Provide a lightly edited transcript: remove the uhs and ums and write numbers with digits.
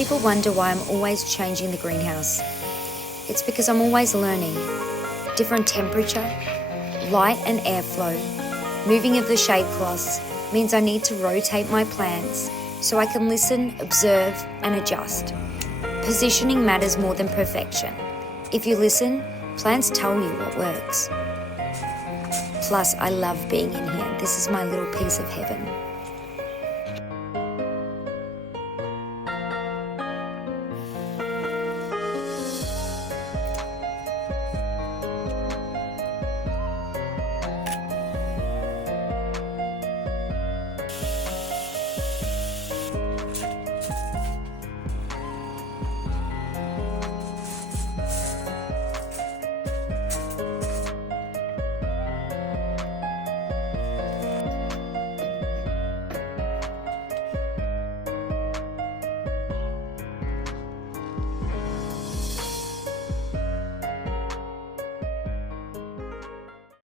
People wonder why I'm always changing the greenhouse. It's because I'm always learning. Different temperature, light and airflow, moving of the shade cloths means I need to rotate my plants so I can listen, observe and adjust. Positioning matters more than perfection. If you listen, plants tell you what works. Plus, I love being in here. This is my little piece of heaven.